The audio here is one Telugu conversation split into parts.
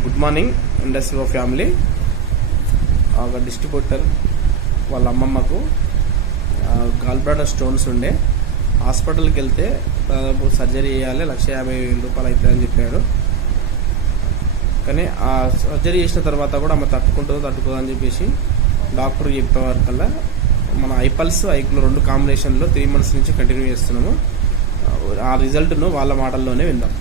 Good morning industry family. ఒక డిస్ట్రిబ్యూటర్ వాళ్ళ అమ్మమ్మకు గాల్బ్రాడర్ స్టోన్స్ ఉండే. హాస్పిటల్కి వెళ్తే దాదాపు సర్జరీ చేయాలి లక్ష యాభై వేల రూపాయలు అవుతుందని చెప్పాడు. కానీ ఆ సర్జరీ చేసిన తర్వాత కూడా ఆమె తట్టుకుంటుందో తట్టుకోదని అని చెప్పేసి డాక్టర్ చెప్పేవారికల్లా మన ఐపల్స్ ఐక్లో రెండు కాంబినేషన్లో త్రీ మంత్స్ నుంచి కంటిన్యూ చేస్తున్నాము. ఆ రిజల్ట్ను వాళ్ళ మాటల్లోనే విందాం.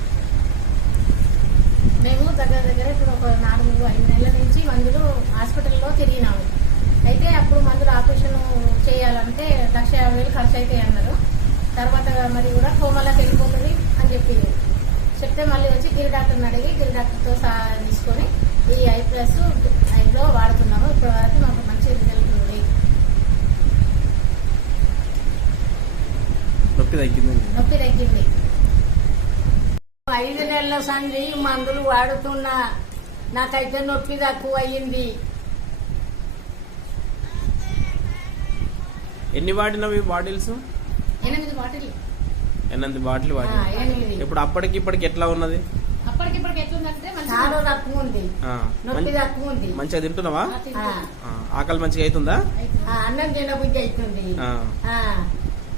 దగ్గర దగ్గర ఇప్పుడు ఒక నాలుగు ఐదు నెలల నుంచి మందులు హాస్పిటల్లో తిరిగినాము. అయితే అప్పుడు మందులు ఆపరేషన్ చేయాలంటే లక్ష యాభై వేలు ఖర్చు అవుతాయి అన్నారు. తర్వాత మరి కూడా కోమలకు వెళ్ళిపోతుంది అని చెప్పి చెప్తే మళ్ళీ వచ్చి గిరి డాక్టర్ని అడిగి గిరి డాక్టర్తో సహా తీసుకొని ఈ ఐ ప్లస్ ఐలో వాడుతున్నాము. ఇప్పటి వరకు మాకు మంచి రిజల్ట్ ఉంది. నొప్పి తగ్గిందండి నొప్పి తగ్గింది. ఐదు నెలల సంది మందులు వాడుతున్నా. నాకైతే నొప్పి తక్కువ అయ్యింది ఎన్ని వాడినవి బాటిల్స్? ఎనిమిది బాటిల్ ఎనిమిది బాటిల్ వాడి ఎనిమిది. ఇప్పుడు అప్పటికి ఇప్పటికి ఎట్లా ఉన్నది? అప్పటికిప్పటికి ఎట్లుందంటే చాలా మంచి తక్కువ ఉంది ఆ, నొప్పి తక్కువ ఉంది మంచిగా తింటున్నావా? ఆ, ఆ, ఆకలి మంచిగా అవుతుందా ఆ, అన్నం తినబుద్ధి అవుతుంది ఆ, ఆ,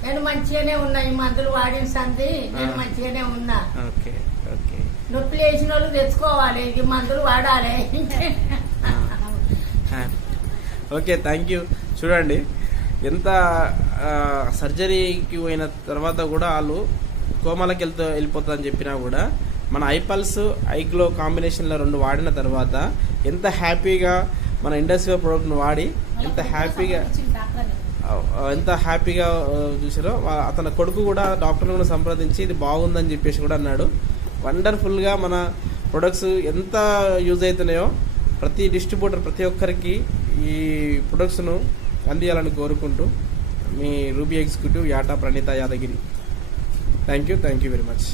నేను మంచిగానే ఉన్నా ఈ మందులు వాడిన సంది నేను ఆ. మంచిగానే ఉన్నా. ఓకే. నొప్పి లేచిన వాళ్ళు తెచ్చుకోవాలి మందులు వాడాలి. Okay thank you. చూడండి ఎంత సర్జరీకి పోయిన తర్వాత కూడా వాళ్ళు కోమాలకి వెళ్తూ వెళ్ళిపోతుందని చెప్పినా కూడా మన ఐపల్స్ ఐక్లో కాంబినేషన్లో రెండు వాడిన తర్వాత ఎంత హ్యాపీగా మన ఇండస్ట్రియల్ ప్రోడక్ట్ను వాడి ఎంత హ్యాపీగా ఎంత హ్యాపీగా చూసారో అతని కొడుకు కూడా డాక్టర్ని కూడా సంప్రదించి ఇది బాగుందని చెప్పేసి కూడా అన్నాడు. వండర్ఫుల్గా మన ప్రొడక్ట్స్ ఎంత యూజ్ అవుతున్నాయో ప్రతి డిస్ట్రిబ్యూటర్ ప్రతి ఒక్కరికి ఈ ప్రొడక్ట్స్ను అందియాలని కోరుకుంటూ మీ Ruby executive యాటా Praneetha Yadagiri. Thank you thank you very much.